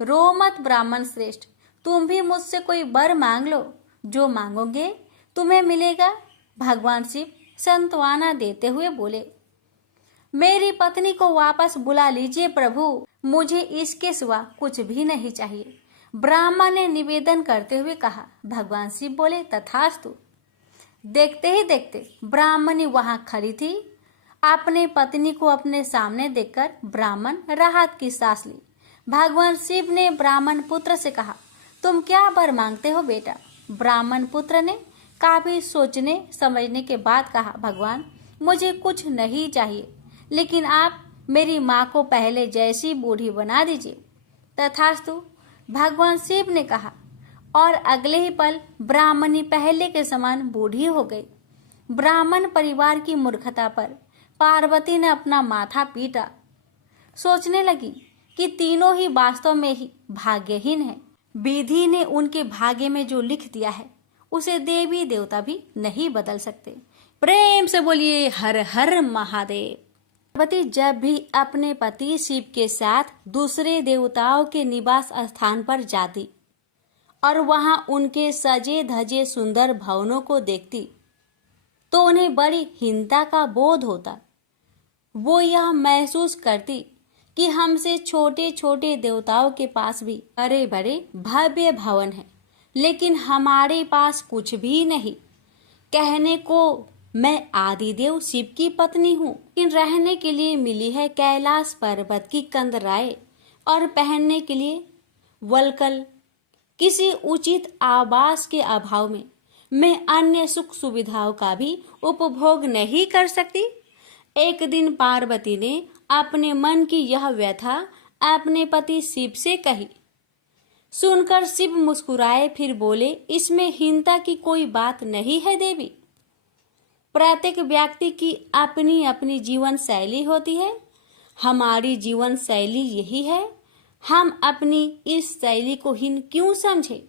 रो मत ब्राह्मण श्रेष्ठ, तुम भी मुझसे कोई वर मांग लो, जो मांगोगे तुम्हें मिलेगा। भगवान शिव सांत्वना देते हुए बोले, मेरी पत्नी को वापस बुला लीजिए प्रभु, मुझे इसके सिवा कुछ भी नहीं चाहिए। ब्राह्मण ने निवेदन करते हुए कहा। भगवान शिव बोले, तथास्तु। देखते ही देखते ब्राह्मणी वहां खड़ी थी। अपने पत्नी को अपने सामने देखकर ब्राह्मण राहत की सांस ली। भगवान शिव ने ब्राह्मण पुत्र से कहा, तुम क्या वर मांगते हो बेटा? ब्राह्मण पुत्र ने काफी सोचने समझने के बाद कहा, भगवान, मुझे कुछ नहीं चाहिए, लेकिन आप मेरी माँ को पहले जैसी बूढ़ी बना दीजिए। तथास्तु, भगवान शिव ने कहा, और अगले ही पल ब्राह्मणी पहले के समान बूढ़ी हो गई। ब्राह्मण परिवार की मूर्खता पर पार्वती ने अपना माथा पीटा। सोचने लगी कि तीनों ही वास्तव में ही भाग्यहीन हैं। विधि ने उनके भाग्य में जो लिख दिया है उसे देवी देवता भी नहीं बदल सकते। प्रेम से बोलिए हर हर महादेव। पार्वती जब भी अपने पति शिव के साथ दूसरे देवताओं के निवास स्थान पर जाती और वहां उनके सजे धजे सुंदर भवनों को देखती तो उन्हें बड़ी हीनता का बोध होता। वो यह महसूस करती कि हमसे छोटे छोटे देवताओं के पास भी बड़े बड़े भव्य भवन हैं, लेकिन हमारे पास कुछ भी नहीं। कहने को मैं आदिदेव शिव की पत्नी हूँ, लेकिन रहने के लिए मिली है कैलाश पर्वत की कंदराएं और पहनने के लिए वल्कल। किसी उचित आवास के अभाव में मैं अन्य सुख सुविधाओं का भी उपभोग नहीं कर सकती। एक दिन पार्वती ने अपने मन की यह व्यथा अपने पति शिव से कही। सुनकर शिव मुस्कुराए, फिर बोले, इसमें हीनता की कोई बात नहीं है देवी। प्रत्येक व्यक्ति की अपनी अपनी जीवन शैली होती है। हमारी जीवन शैली यही है। हम अपनी इस शैली को हीन क्यों समझे?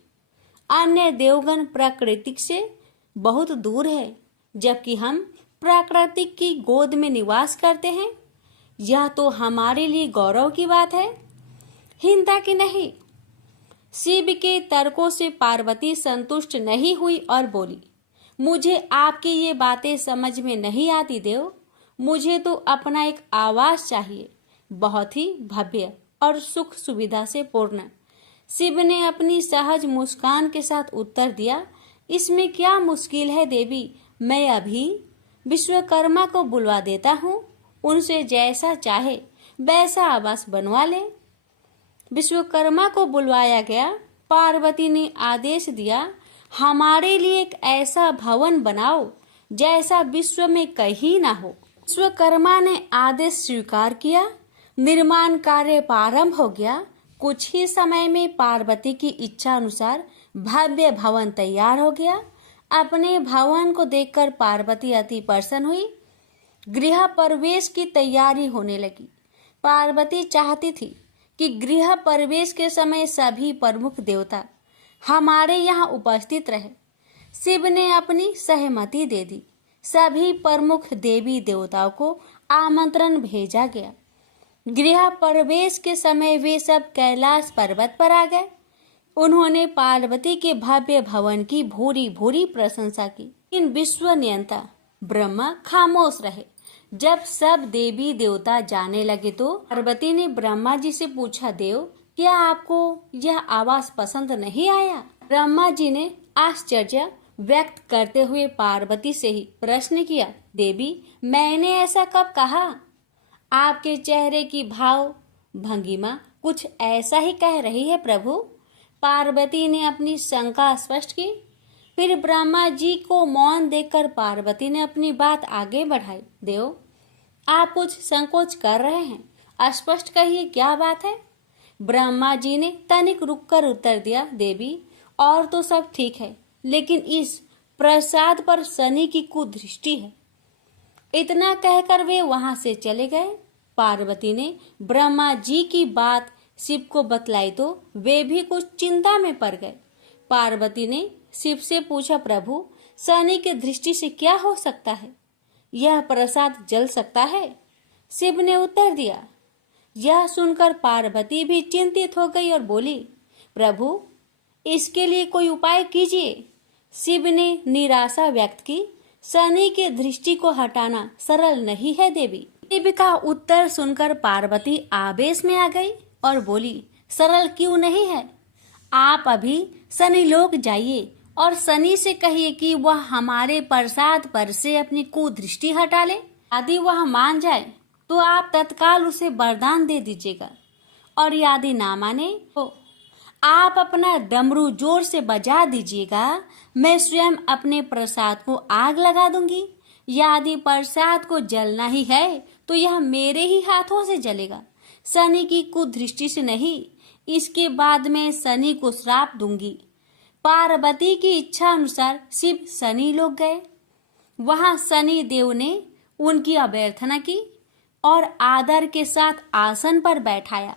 अन्य देवगण प्रकृति से बहुत दूर है, जबकि हम प्रकृति की गोद में निवास करते हैं। यह तो हमारे लिए गौरव की बात है, हीनता की नहीं। शिव के तर्कों से पार्वती संतुष्ट नहीं हुई और बोली, मुझे आपकी ये बातें समझ में नहीं आती देव। मुझे तो अपना एक आवास चाहिए, बहुत ही भव्य और सुख सुविधा से पूर्ण। शिव ने अपनी सहज मुस्कान के साथ उत्तर दिया, इसमें क्या मुश्किल है देवी। मैं अभी विश्वकर्मा को बुलवा देता हूँ, उनसे जैसा चाहे वैसा आवास बनवा ले। विश्वकर्मा को बुलवाया गया। पार्वती ने आदेश दिया, हमारे लिए एक ऐसा भवन बनाओ जैसा विश्व में कहीं ना हो। विश्वकर्मा ने आदेश स्वीकार किया। निर्माण कार्य प्रारंभ हो गया। कुछ ही समय में पार्वती की इच्छा अनुसार भव्य भवन तैयार हो गया। अपने भवन को देखकर पार्वती अति प्रसन्न हुई। गृह प्रवेश की तैयारी होने लगी। पार्वती चाहती थी कि गृह प्रवेश के समय सभी प्रमुख देवता हमारे यहाँ उपस्थित रहे। शिव ने अपनी सहमति दे दी। सभी प्रमुख देवी देवताओं को आमंत्रण भेजा गया। गृह प्रवेश के समय वे सब कैलाश पर्वत पर आ गए। उन्होंने पार्वती के भव्य भवन की भूरी भूरी प्रशंसा की। इन विश्व नियंता ब्रह्मा खामोश रहे। जब सब देवी देवता जाने लगे तो पार्वती ने ब्रह्मा जी से पूछा, देव क्या आपको यह आवास पसंद नहीं आया? ब्रह्मा जी ने आश्चर्य व्यक्त करते हुए पार्वती से ही प्रश्न किया, देवी मैंने ऐसा कब कहा? आपके चेहरे की भाव भंगिमा कुछ ऐसा ही कह रही है प्रभु। पार्वती ने अपनी शंका स्पष्ट की। फिर ब्रह्मा जी को मौन देखकर पार्वती ने अपनी बात आगे बढ़ाई, देव आप कुछ संकोच कर रहे हैं, स्पष्ट कहिए क्या बात है? ब्रह्मा जी ने तनिक रुककर उत्तर दिया, देवी और तो सब ठीक है, लेकिन इस प्रसाद पर शनि की कुदृष्टि है। इतना कहकर वे वहां से चले गए। पार्वती ने ब्रह्मा जी की बात शिव को बतलाई तो वे भी कुछ चिंता में पड़ गए। पार्वती ने शिव से पूछा, प्रभु शनि की दृष्टि से क्या हो सकता है? यह प्रसाद जल सकता है? शिव ने उत्तर दिया। यह सुनकर पार्वती भी चिंतित हो गई और बोली, प्रभु इसके लिए कोई उपाय कीजिए। शिव ने निराशा व्यक्त की। शनि की दृष्टि को हटाना सरल नहीं है देवी। शिव का उत्तर सुनकर पार्वती आवेश में आ गई और बोली, सरल क्यों नहीं है? आप अभी शनि लोक जाइए और शनि से कहिए कि वह हमारे प्रसाद पर से अपनी कुदृष्टि हटा ले। यदि वह मान जाए तो आप तत्काल उसे वरदान दे दीजिएगा, और यदि ना माने तो आप अपना डमरू जोर से बजा दीजिएगा। मैं स्वयं अपने प्रसाद को आग लगा दूंगी। यदि प्रसाद को जलना ही है तो यह मेरे ही हाथों से जलेगा, शनि की कुदृष्टि से नहीं। इसके बाद मैं शनि को श्राप दूंगी। पार्वती की इच्छा अनुसार शिव शनि लोक गए। वहां शनि देव ने उनकी अभ्यर्थना की और आदर के साथ आसन पर बैठाया।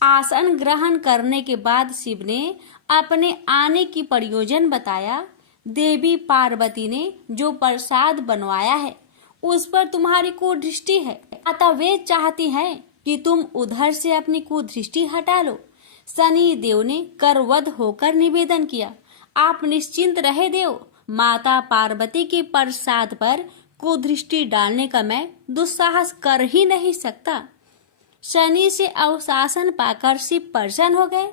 आसन ग्रहण करने के बाद शिव ने अपने आने की प्रयोजन बताया। देवी पार्वती ने जो प्रसाद बनवाया है उस पर तुम्हारी कुदृष्टि है, अतः वे चाहती हैं कि तुम उधर से अपनी कुदृष्टि हटा लो। शनि देव ने करवध होकर निवेदन किया, आप निश्चिंत रहे देव, माता पार्वती के प्रसाद पर कुदृष्टि डालने का मैं दुस्साहस कर ही नहीं सकता। शनि से अवशासन पाकर शिव प्रसन्न हो गए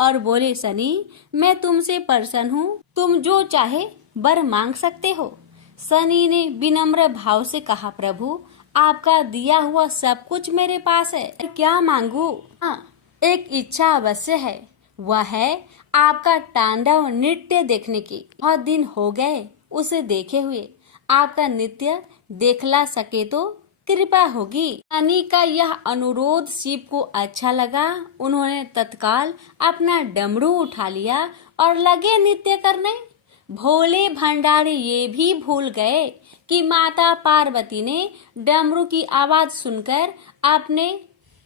और बोले, सनी, मैं तुमसे प्रसन्न हूँ, तुम जो चाहे वर मांग सकते हो। सनी ने विनम्र भाव से कहा, प्रभु, आपका दिया हुआ सब कुछ मेरे पास है, क्या मांगू? हाँ, एक इच्छा अवश्य है, वह है आपका तांडव नृत्य देखने की। बहुत दिन हो गए उसे देखे हुए, आपका नृत्य देखला सके तो कृपा होगी। सनी का यह अनुरोध शिव को अच्छा लगा। उन्होंने तत्काल अपना डमरू उठा लिया और लगे नृत्य करने। भोले भंडारी ये भी भूल गए कि माता पार्वती ने डमरू की आवाज सुनकर अपने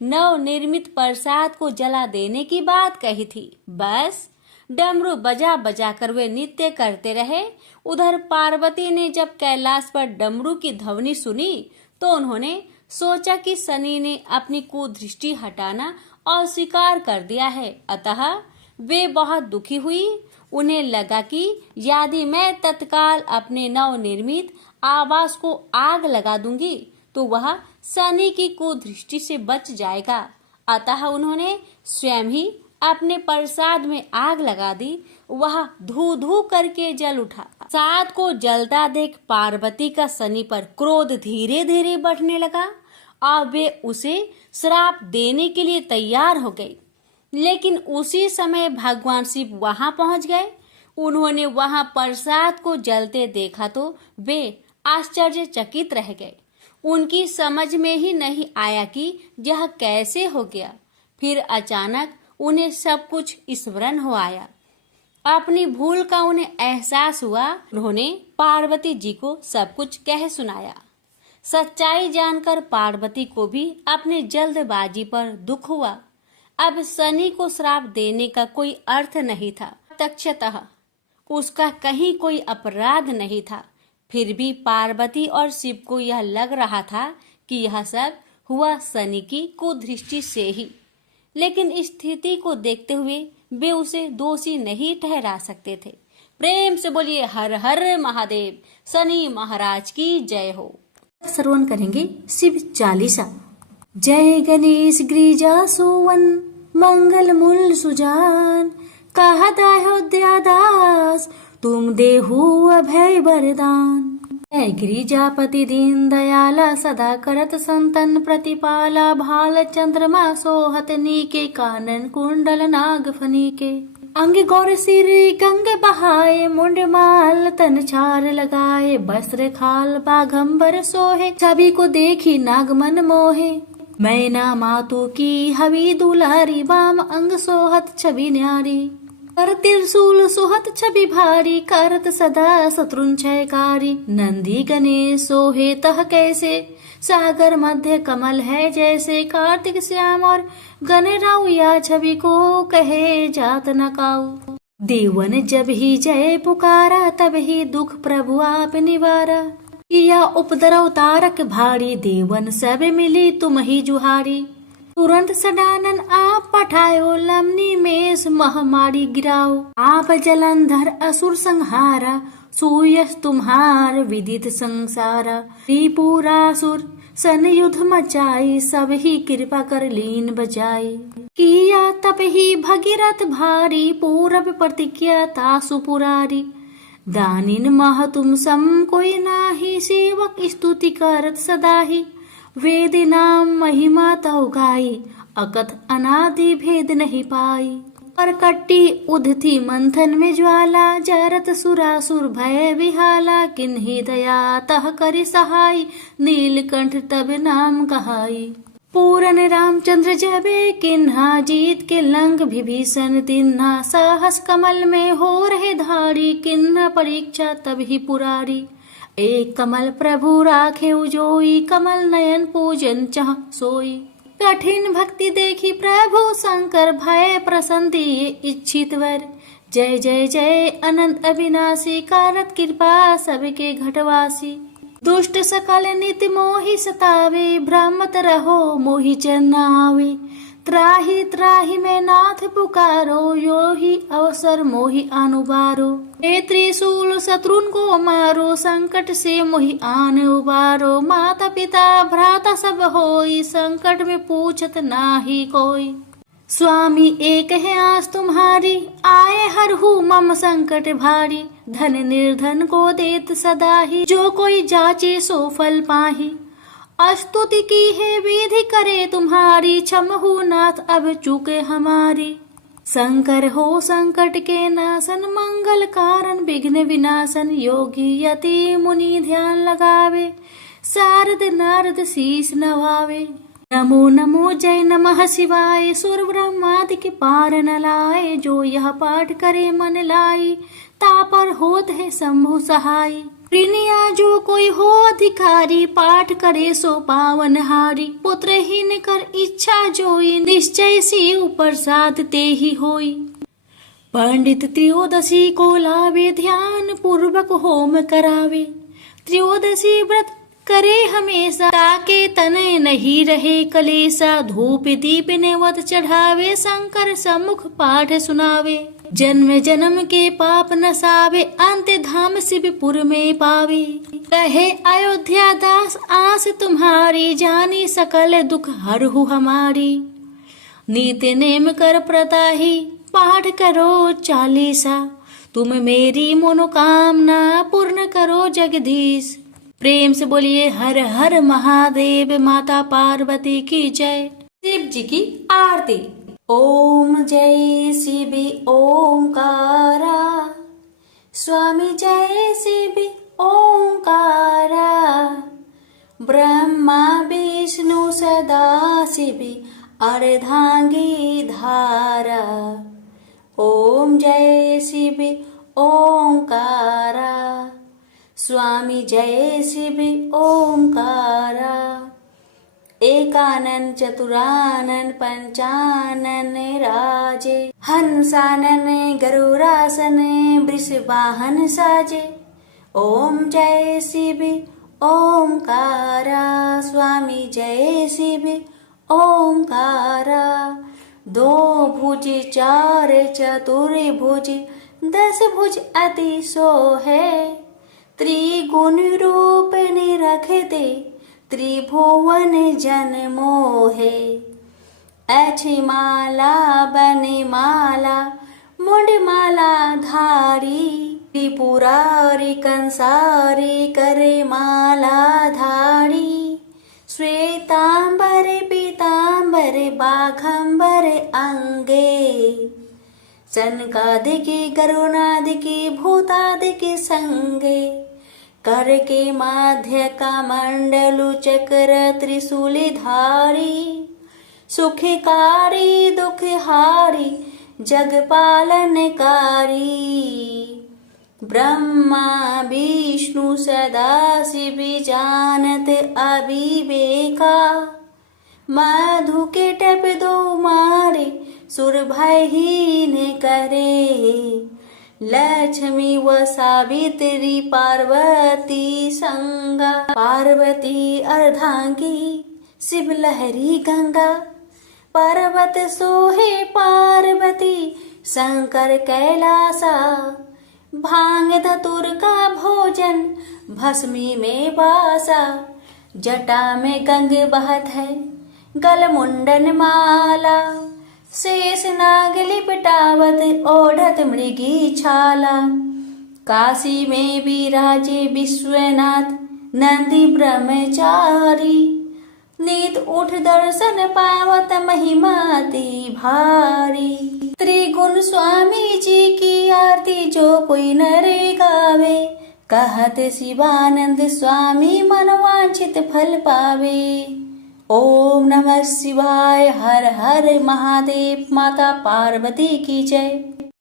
नव निर्मित प्रसाद को जला देने की बात कही थी। बस डमरू बजा बजा कर वे नृत्य करते रहे। उधर पार्वती ने जब कैलाश पर डमरू की ध्वनि सुनी तो उन्होंने सोचा कि सनी ने अपनी कुदृष्टि हटाना अस्वीकार कर दिया है, अतः वे बहुत दुखी हुई। उन्हें लगा कि यदि मैं तत्काल अपने नव निर्मित आवास को आग लगा दूंगी तो वह सनी की कुदृष्टि से बच जाएगा। अतः उन्होंने स्वयं ही अपने प्रसाद में आग लगा दी। वह धू धू करके जल उठा। प्रसाद को जलता देख पार्वती का सनी पर क्रोध धीरे धीरे बढ़ने लगा और वे उसे श्राप देने के लिए तैयार हो गई। लेकिन उसी समय भगवान शिव वहां पहुंच गए। उन्होंने वहां प्रसाद को जलते देखा तो वे आश्चर्यचकित रह गए। उनकी समझ में ही नहीं आया कि यह कैसे हो गया। फिर अचानक उन्हें सब कुछ स्मरण हो आया। अपनी भूल का उन्हें एहसास हुआ। उन्होंने पार्वती जी को सब कुछ कह सुनाया। सच्चाई जानकर पार्वती को भी अपने जल्दबाजी पर दुख हुआ। अब सनी को श्राप देने का कोई अर्थ नहीं था। प्रत्यक्षतः उसका कहीं कोई अपराध नहीं था। फिर भी पार्वती और शिव को यह लग रहा था कि यह सब हुआ सनी की कुदृष्टि से ही। लेकिन इस स्थिति को देखते हुए वे उसे दोषी नहीं ठहरा सकते थे। प्रेम से बोलिए हर हर महादेव, सनी महाराज की जय हो। श्रवण करेंगे शिव चालीसा। जय गणेश गिरिजा सोवन, मंगल मूल सुजान, कहत अयोध्या दास, तुम देहु अभय वरदान। जय गिरिजापति दीन दयाला, सदा करत संतन प्रतिपाला, भाल चंद्रमा सोहत नीके, कानन कुंडल नाग फनीके। अंग गौर सिर गंग बहाए, मुंड माल तन छार लगाए, वस्त्र खाल बाघंबर सोहे, सभी को देखी नाग मन मोहे। मैना मातु की हवी दुलारी, वाम अंग सोहत छवि न्यारी, कर त्रिशूल सोहत छवि भारी, करत सदा शत्रुन क्षयकारी। नंदी गणेश सोहे तह कैसे, सागर मध्य कमल है जैसे, कार्तिक श्याम और गणराउ या छवि को कहे जात न काऊ। देवन जब ही जय पुकारा, तब ही दुख प्रभु आप निवारा, किया उपद्रव तारक भारी, देवन सब मिली तुम ही जुहारी। तुरंत सडानन आप पठायो, लमनी में महामारी गिराओ, आप जलंधर असुर संहारा, सूयस तुम्हार विदित संसारा। त्रिपुरासुर सन युद्ध मचाई, सब ही कृपा कर लीन बचाई, किया तप ही भगीरथ भारी, पूरब प्रतिज्ञा तासु पुरारी। दानिन मह तुम सम कोई नाही, सेवक स्तुति करत सदा ही, वेद नाम महिमा तौ गाई, अकथ अनादि भेद नहीं पाई। पर कट्टी उधती मंथन में ज्वाला, जरत सुरासुर भय विहाला, किन्ही दया तह करि सहाय, नीलकंठ तब नाम कहाई। पूरन रामचंद्र जबे किन्हा, जीत के लंक विभीषण तिन्हा, साहस कमल में हो रहे धारी, किन्हा परीक्षा तब ही पुरारी। एक कमल प्रभु राखे उजोई, कमल नयन पूजन चाह सोई। कठिन भक्ति देखी प्रभु शंकर, भय प्रसन्न दिए इच्छित वर। जय जय जय अनंत अविनाशी, कारत कृपा सबके घटवासी। दुष्ट सकल नित्य मोहि सतावे, भ्रमत रहो मोहि चरनावे। त्राहि त्राहि में नाथ पुकारो, यो ही अवसर मोहि अनुबारो। हे त्रिशूल शत्रुन को मारो, संकट से मोहि आन उबारो। माता पिता भ्राता सब होई, संकट में पूछत नाही कोई। स्वामी एक है आस तुम्हारी, आए हरहु मम संकट भारी। धन निर्धन को देत सदा ही, जो कोई जाचे सो फल पाही। स्तुति की है विधि करे तुम्हारी, क्षमहु नाथ अब चूके हमारी। शंकर हो संकट के नाशन, मंगल कारण विघ्न विनाशन। योगी यति मुनि ध्यान लगावे, शारद नारद शीस नवावे। नमो नमो जय नमः शिवाय, सुर ब्रह्मादि के पार न लाए। जो यह पाठ करे मन लाई, तापर होत है शंभु सहाय। प्रिनिया जो कोई हो अधिकारी, पाठ करे सो पावन हारी। पुत्रहीन कर इच्छा जोई, निश्चय शिव प्रसाद ते ही होई। पंडित त्रयोदशी को लावे, ध्यान पूर्वक होम करावे। त्रयोदशी व्रत करे हमेशा, ताके तनय नहीं रहे कलेसा। धूप दीप नेवत चढ़ावे, शंकर सम्मुख पाठ सुनावे। जन्म जन्म के पाप नसावे, अंत धाम शिवपुर में पावे। कहे अयोध्या दास आस तुम्हारी, जानी सकल दुख हरहु हमारी। नित्य नेम कर प्रताही, पाठ करो चालीसा। तुम मेरी मनोकामना, पूर्ण करो जगदीश। प्रेम से बोलिए हर हर महादेव। माता पार्वती की जय। शिव जी की आरती। ओम जय शिव ओंकारा, स्वामी जय शिव ओंकारा। ब्रह्मा विष्णु सदा शिव, अर्धांगी धारा। ओम जय शिव ओंकारा, स्वामी जय शिव ओंकारा। एकानन चतुरानन पंचानन राजे, हंसानन गरुड़ासन वृषवाहन साजे। ओम जय शिव ओंकारा, स्वामी जय शिव ओंकारा। दो भुज चार चतुर्भुज, 10 भुज अति सोहे। त्रिगुण रूप निरखते, त्रिभुवन जन मोहे। ऐछि माला बने माला, मुंड माला धारी। त्रिपुरारी कंसारी, करे माला धारी। श्वेतांबर पीतांबर, बाघंबर अंगे। सनकादिकी गरुणादिकी, भूतादिकी संगे। कर के माध्य का मंडलु, चक्र त्रिशूली धारी। सुखकारी दुखहारी, जग पालनकारी। ब्रह्मा विष्णु सदा शिव, जानत अविवेका। मधु के टप दो मारे, सुर भयहीन करे। लक्ष्मी व सावित्री, पार्वती संगा। पार्वती अर्धांगी, शिव लहरी गंगा। पर्वत सोहे पार्वती, शंकर कैलासा। भांग धतुर का भोजन, भस्मी में वासा। जटा में गंग बहत है, गल मुंडन माला। शेष नाग लिपटावत, ओढ़त मृगी छाला। काशी में विराजे विश्वनाथ, नंदी ब्रह्मचारी। नीत उठ दर्शन पावत, महिमा अति भारी। त्रिगुण स्वामी जी की आरती, जो कोई नरे गावे। कहत शिवानंद स्वामी, मनवांछित फल पावे। ओम नमः शिवाय, हर हर महादेव। माता पार्वती की जय।